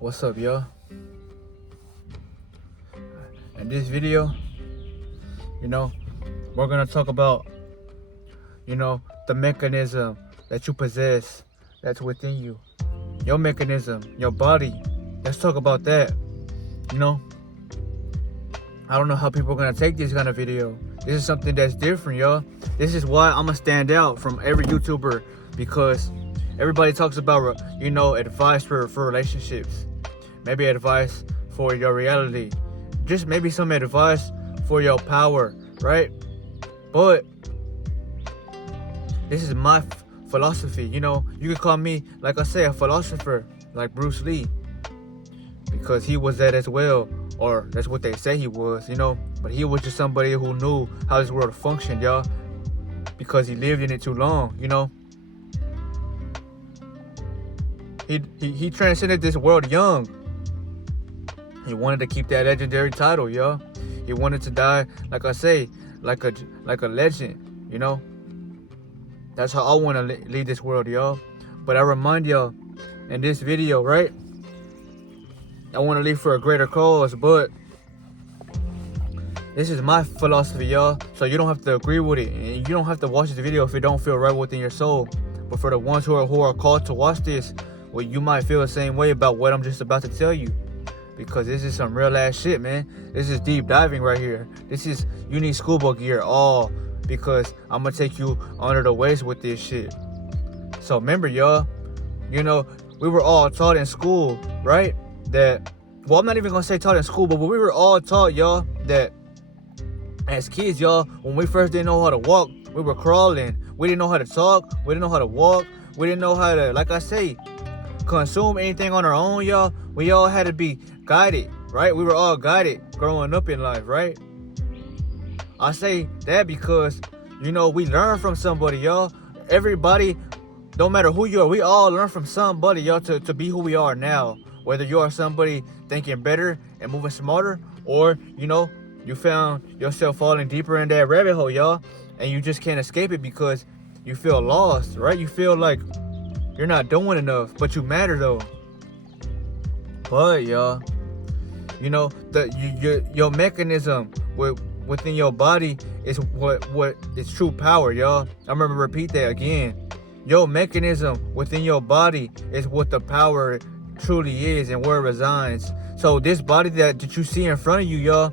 What's up, y'all? In this video, we're gonna talk about, the mechanism that you possess that's within you. Your mechanism, your body. Let's talk about that. I don't know how people are gonna take this kind of video. This is something that's different, y'all. This is why I'm gonna stand out from every YouTuber, because everybody talks about, advice for relationships. Maybe advice for your reality. Just maybe some advice for your power, right? But this is my philosophy. You could call me, like I say, a philosopher, like Bruce Lee, because he was that as well, or that's what they say he was, But he was just somebody who knew how this world functioned, y'all, because he lived in it too long, He transcended this world young. He wanted to keep that legendary title, y'all. He wanted to die, like I say, like a legend, That's how I want to lead this world, y'all. But I remind y'all in this video, right? I want to lead for a greater cause, but this is my philosophy, y'all. So you don't have to agree with it, and you don't have to watch this video if it don't feel right within your soul. But for the ones who are called to watch this, well, you might feel the same way about what I'm just about to tell you, because this is some real ass shit, man. This is deep diving right here. You need scuba gear, all because I'm gonna take you under the waist with this shit. So remember, y'all, we were all taught in school, right? I'm not even gonna say taught in school, but we were all taught, y'all, that as kids, y'all, when we first didn't know how to walk, we were crawling. We didn't know how to talk. We didn't know how to walk. We didn't know how to, like I say, consume anything on our own, y'all. We all had to be guided, right? We were all guided growing up in life, right? I say that because, we learn from somebody, y'all. Everybody, no matter who you are, we all learn from somebody, y'all, to be who we are now. Whether you are somebody thinking better and moving smarter, or, you found yourself falling deeper in that rabbit hole, y'all, and you just can't escape it because you feel lost, right? You feel like you're not doing enough, but you matter though. But y'all, your mechanism within your body is what is true power, y'all. I'm gonna repeat that again. Your mechanism within your body is what the power truly is and where it resides. So this body that you see in front of you, y'all,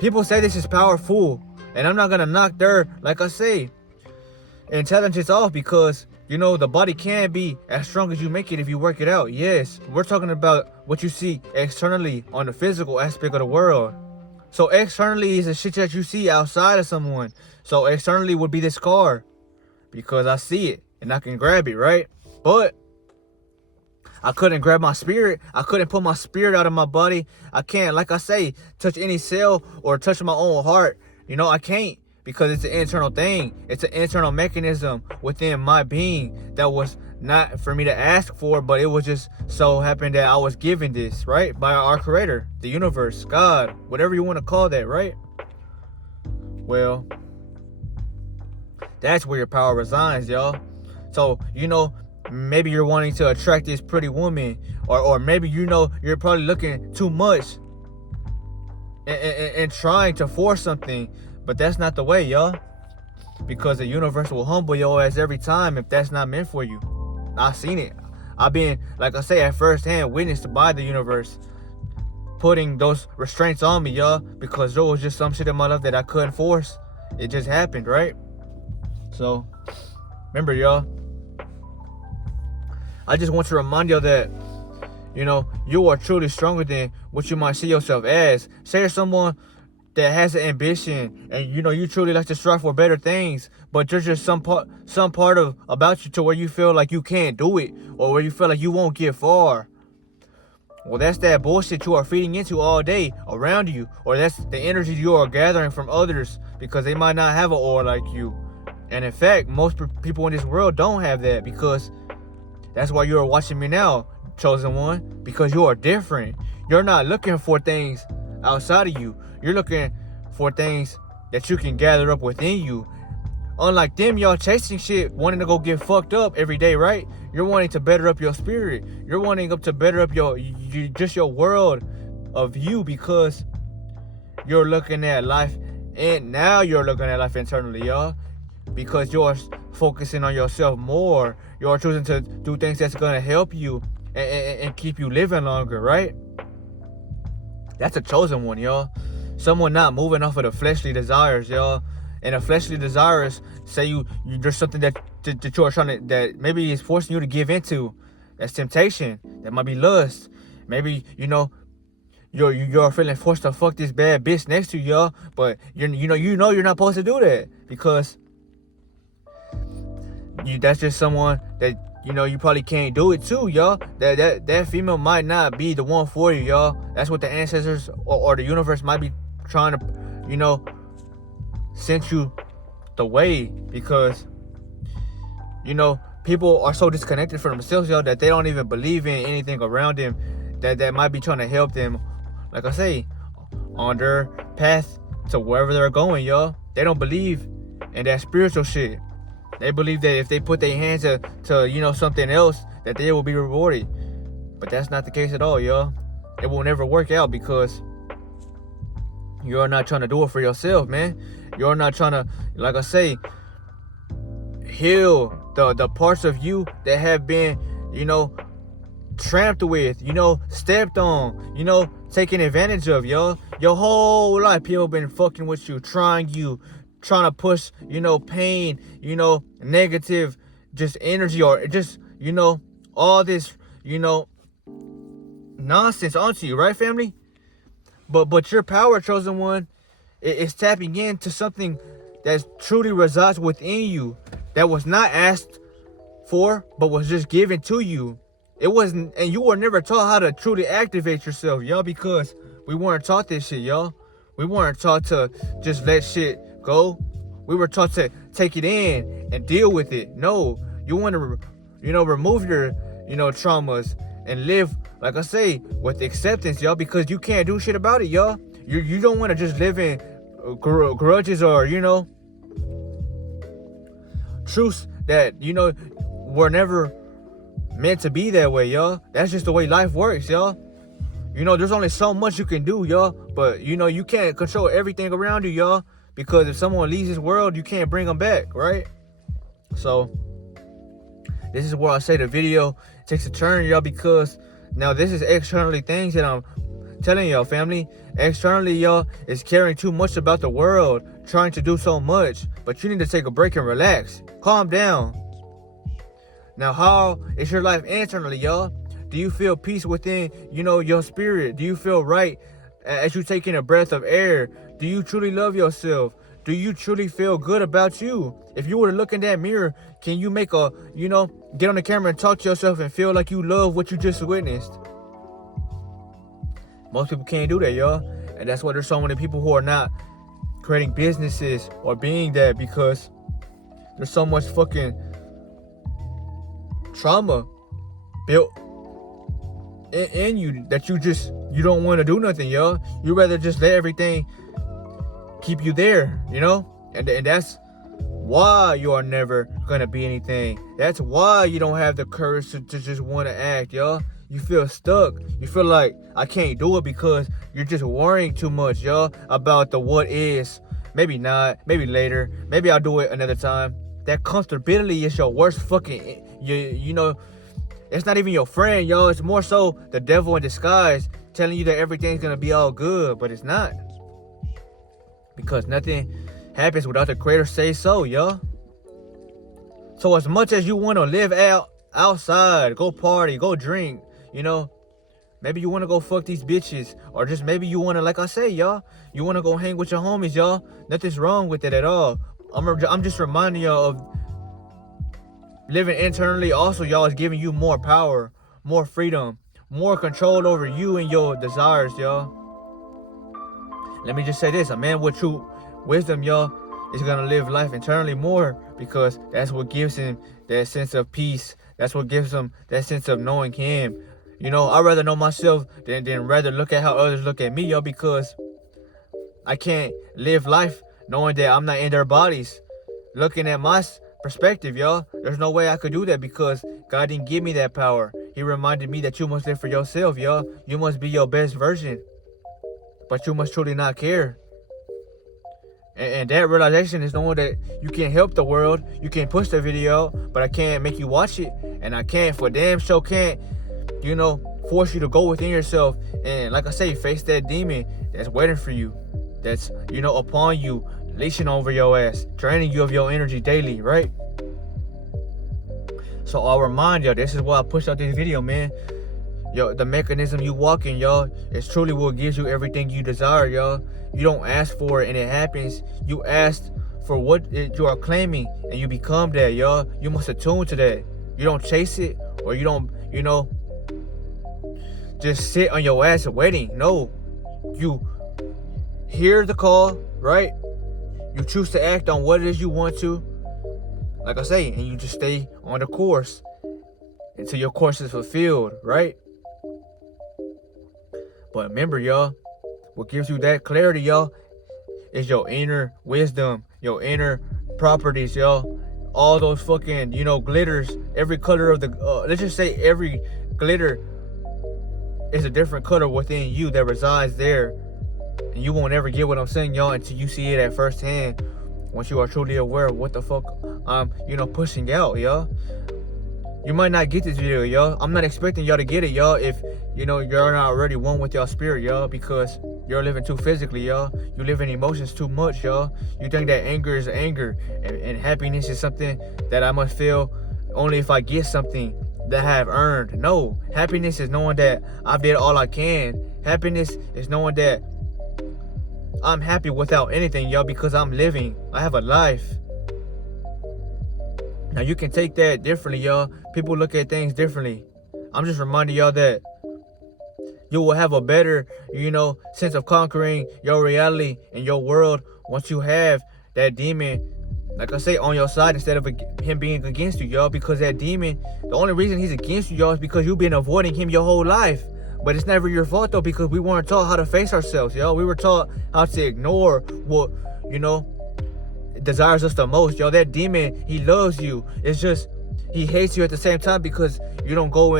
people say this is powerful, and I'm not gonna knock their, like I say, intelligence off, because the body can be as strong as you make it if you work it out. Yes, we're talking about what you see externally on the physical aspect of the world. So externally is the shit that you see outside of someone. So externally would be this car, because I see it and I can grab it, right? But I couldn't grab my spirit. I couldn't pull my spirit out of my body. I can't, like I say, touch any cell or touch my own heart. I can't, because it's an internal thing. It's an internal mechanism within my being that was not for me to ask for, but it was just so happened that I was given this, right? By our creator, the universe, God, whatever you want to call that, right? Well, that's where your power resides, y'all. So, maybe you're wanting to attract this pretty woman, or maybe you're probably looking too much and trying to force something, but that's not the way, y'all, because the universe will humble your ass every time if that's not meant for you. I've seen it. I've been, like I say, at first hand witnessed by the universe putting those restraints on me, y'all, because there was just some shit in my life that I couldn't force. It just happened, right? So remember, y'all, I just want to remind y'all that, you are truly stronger than what you might see yourself as. Say you're someone that has an ambition, and you truly like to strive for better things, but there's just some part about you to where you feel like you can't do it, or where you feel like you won't get far. Well, that's that bullshit you are feeding into all day around you, or that's the energy you are gathering from others, because they might not have an aura like you. And in fact, most people in this world don't have that, because that's why you are watching me now, chosen one, because you are different. You're not looking for things outside of you. You're looking for things that you can gather up within you. Unlike them, y'all chasing shit, wanting to go get fucked up every day, right? You're wanting to better up your spirit. You're wanting to better up your world of you, because you're looking at life, and now you're looking at life internally, y'all, because you're focusing on yourself more. You're choosing to do things that's gonna help you and keep you living longer, right? That's a chosen one, y'all. Someone not moving off of the fleshly desires, y'all. And the fleshly desires, say you there's something that you're trying to, that maybe is forcing you to give into. That's temptation. That might be lust. Maybe, you're feeling forced to fuck this bad bitch next to you, y'all. But you're not supposed to do that, because that's just someone that you probably can't do it too, y'all. That female might not be the one for you, y'all. That's what the ancestors or the universe might be trying to, send you the way, because people are so disconnected from themselves, y'all, that they don't even believe in anything around them that might be trying to help them, like I say, on their path to wherever they're going, y'all. They don't believe in that spiritual shit. They believe that if they put their hands to something else, that they will be rewarded. But that's not the case at all, y'all. It will never work out, because you're not trying to do it for yourself, man. You're not trying to, like I say, heal the parts of you that have been, tramped with, stepped on, taken advantage of, y'all. Your whole life, people been fucking with you, trying to push, pain, negative, just energy, or just, all this, nonsense onto you, right, family? But your power, chosen one, is tapping into something that truly resides within you, that was not asked for, but was just given to you. It wasn't, and you were never taught how to truly activate yourself, y'all, because we weren't taught this shit, y'all. We weren't taught to just let shit go. We were taught to take it in and deal with it. No, you want to, remove your, traumas and live, like I say, with acceptance, y'all, because you can't do shit about it, y'all. You don't want to just live in grudges or, truths that, were never meant to be that way, y'all. That's just the way life works, y'all. There's only so much you can do, y'all. But, you can't control everything around you, y'all. Because if someone leaves this world, you can't bring them back, right? So, this is where I say the video takes a turn, y'all, because now this is externally things that I'm telling y'all, family. Externally, y'all, is caring too much about the world, trying to do so much. But you need to take a break and relax. Calm down. Now, how is your life internally, y'all? Do you feel peace within, your spirit? Do you feel right as you take in a breath of air? Do you truly love yourself? Do you truly feel good about you? If you were to look in that mirror, can you make a, get on the camera and talk to yourself and feel like you love what you just witnessed? Most people can't do that, y'all. And that's why there's so many people who are not creating businesses or being that, because there's so much fucking trauma built in you that you don't want to do nothing, y'all. You rather just let everything keep you there, and that's why you are never gonna be anything. That's why you don't have the courage to just want to act, y'all. You feel stuck. You feel like I can't do it because you're just worrying too much, y'all, about the what is. Maybe not, maybe later, maybe I'll do it another time. That comfortability is your worst fucking, it's not even your friend, y'all. It's more so the devil in disguise telling you that everything's gonna be all good, but it's not. Because nothing happens without the creator say so, y'all. So as much as you want to live outside, go party, go drink, maybe you want to go fuck these bitches, or just maybe you want to, like I say, y'all, you want to go hang with your homies, y'all. Nothing's wrong with it at all. I'm just reminding y'all of living internally also, y'all, is giving you more power, more freedom, more control over you and your desires, y'all. Let me just say this, a man with true wisdom, y'all, is going to live life internally more, because that's what gives him that sense of peace. That's what gives him that sense of knowing him. I'd rather know myself than rather look at how others look at me, y'all, because I can't live life knowing that I'm not in their bodies. looking at my perspective, y'all. There's no way I could do that because God didn't give me that power. He reminded me that you must live for yourself, y'all. You must be your best version. But you must truly not care. And that realization is knowing that you can't help the world. You can push the video, but I can't make you watch it. And I can't, for damn sure can't, force you to go within yourself. And like I say, face that demon that's waiting for you. That's, upon you, leashing over your ass, draining you of your energy daily, right? So I'll remind y'all, this is why I pushed out this video, man. Yo, the mechanism you walk in, y'all, is truly what gives you everything you desire, y'all. You don't ask for it and it happens. You ask for what you are claiming and you become that, y'all. You must attune to that. You don't chase it, or you don't, just sit on your ass waiting. No. You hear the call, right? You choose to act on what it is you want to. Like I say, and you just stay on the course until your course is fulfilled, right? But remember, y'all, what gives you that clarity, y'all, is your inner wisdom, your inner properties, y'all. All those fucking, glitters, every color of the, let's just say every glitter is a different color within you that resides there. And you won't ever get what I'm saying, y'all, until you see it at first hand. Once you are truly aware of what the fuck I'm, pushing out, y'all. You might not get this video, y'all. I'm not expecting y'all to get it, y'all, if, you're not already one with your spirit, y'all, because you're living too physically, y'all. You live in emotions too much, y'all. You think that anger is anger, and happiness is something that I must feel only if I get something that I have earned. No, happiness is knowing that I did all I can. Happiness is knowing that I'm happy without anything, y'all, because I'm living. I have a life. Now, you can take that differently, y'all. People look at things differently. I'm just reminding y'all that you will have a better, sense of conquering your reality and your world once you have that demon, like I say, on your side instead of him being against you, y'all. Because that demon, the only reason he's against you, y'all, is because you've been avoiding him your whole life. But it's never your fault, though, because we weren't taught how to face ourselves, y'all. We were taught how to ignore what, desires us the most, y'all. That demon, he loves you. It's just he hates you at the same time because you don't go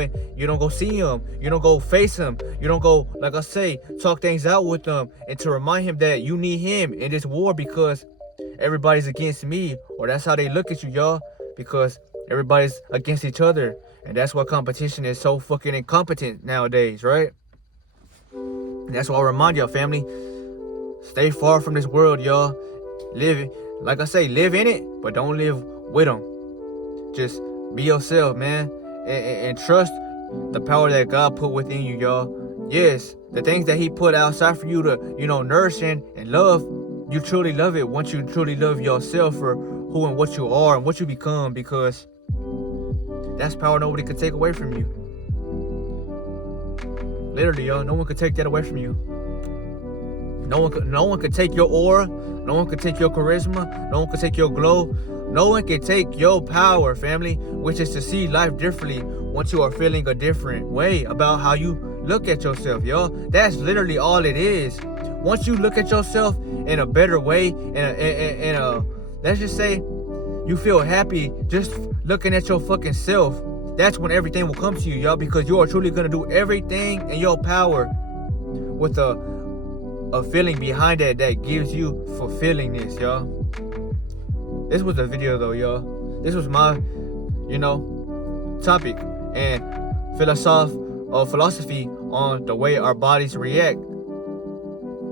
see him. You don't go face him. You don't go, like I say, talk things out with him and to remind him that you need him in this war because everybody's against me. Or that's how they look at you, y'all, because everybody's against each other. And that's why competition is so fucking incompetent nowadays, right? And that's why I remind y'all, family, stay far from this world, y'all. Live, like I say, live in it, but don't live with them. Just be yourself, man, and trust the power that God put within you, y'all. Yes, the things that he put outside for you to, nourish and love, you truly love it once you truly love yourself for who and what you are and what you become, because that's power nobody could take away from you. Literally, y'all, no one could take that away from you. No one could take your aura. No one could take your charisma. No one could take your glow. No one can take your power, family, which is to see life differently once you are feeling a different way about how you look at yourself, y'all. That's literally all it is. Once you look at yourself in a better way, in a let's just say you feel happy just looking at your fucking self, that's when everything will come to you, y'all, because you are truly going to do everything in your power with a feeling behind that gives you fulfillingness, y'all. This was the video, though, y'all. This was my, topic and philosophy on the way our bodies react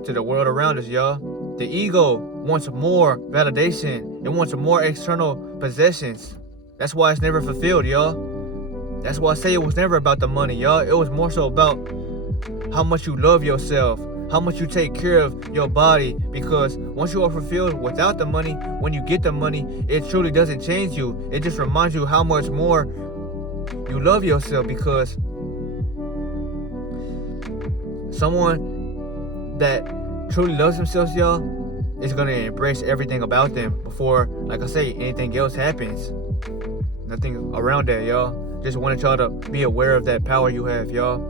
to the world around us, y'all. The ego wants more validation. It wants more external possessions. That's why it's never fulfilled, y'all. That's why I say it was never about the money, y'all. It was more so about how much you love yourself, how much you take care of your body, because once you are fulfilled without the money, when you get the money, it truly doesn't change you. It just reminds you how much more you love yourself, because someone that truly loves themselves, y'all, is going to embrace everything about them before, like I say, anything else happens. Nothing around that, y'all. Just wanted y'all to be aware of that power you have, y'all.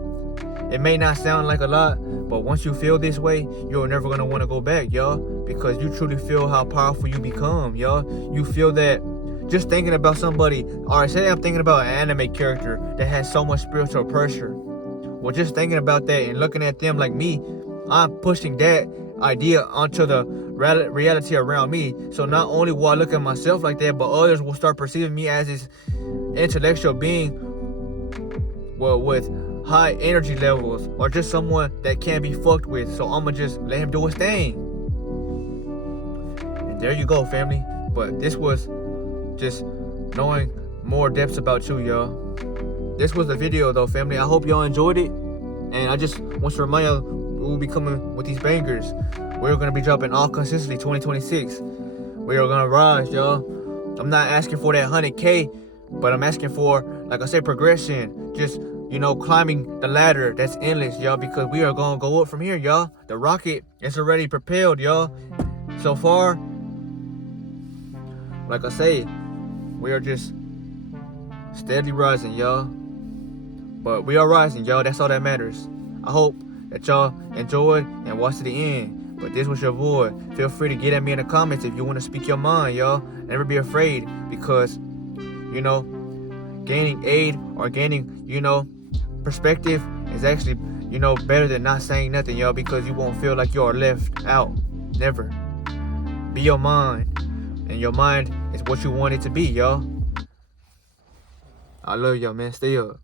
It may not sound like a lot, but once you feel this way, you're never gonna want to go back, y'all, because you truly feel how powerful you become, y'all. You feel that just thinking about somebody, alright, say I'm thinking about an anime character that has so much spiritual pressure. Well, just thinking about that and looking at them like me, I'm pushing that idea onto the reality around me. So not only will I look at myself like that, but others will start perceiving me as this intellectual being, well, with high energy levels, or just someone that can't be fucked with. So I'ma just let him do his thing. And there you go, family. But this was just knowing more depths about you, y'all. This was the video though, family. I hope y'all enjoyed it. And I just want to remind y'all, we'll be coming with these bangers. We're gonna be dropping all consistently 2026. We are gonna rise, y'all. I'm not asking for that 100K, but I'm asking for, like I said, progression. Just, you know, climbing the ladder that's endless, y'all, because we are gonna go up from here, y'all. The rocket is already propelled, y'all. So far, like I say, we are just steadily rising, y'all. But we are rising, y'all. That's all that matters. I hope that y'all enjoyed and watched to the end. But this was your boy. Feel free to get at me in the comments if you want to speak your mind, y'all. Never be afraid, because, you know, gaining aid or gaining, you know, perspective is actually, you know, better than not saying nothing, y'all, because you won't feel like you are left out. Never. Be your mind. And your mind is what you want it to be, y'all. I love y'all, man. Stay up.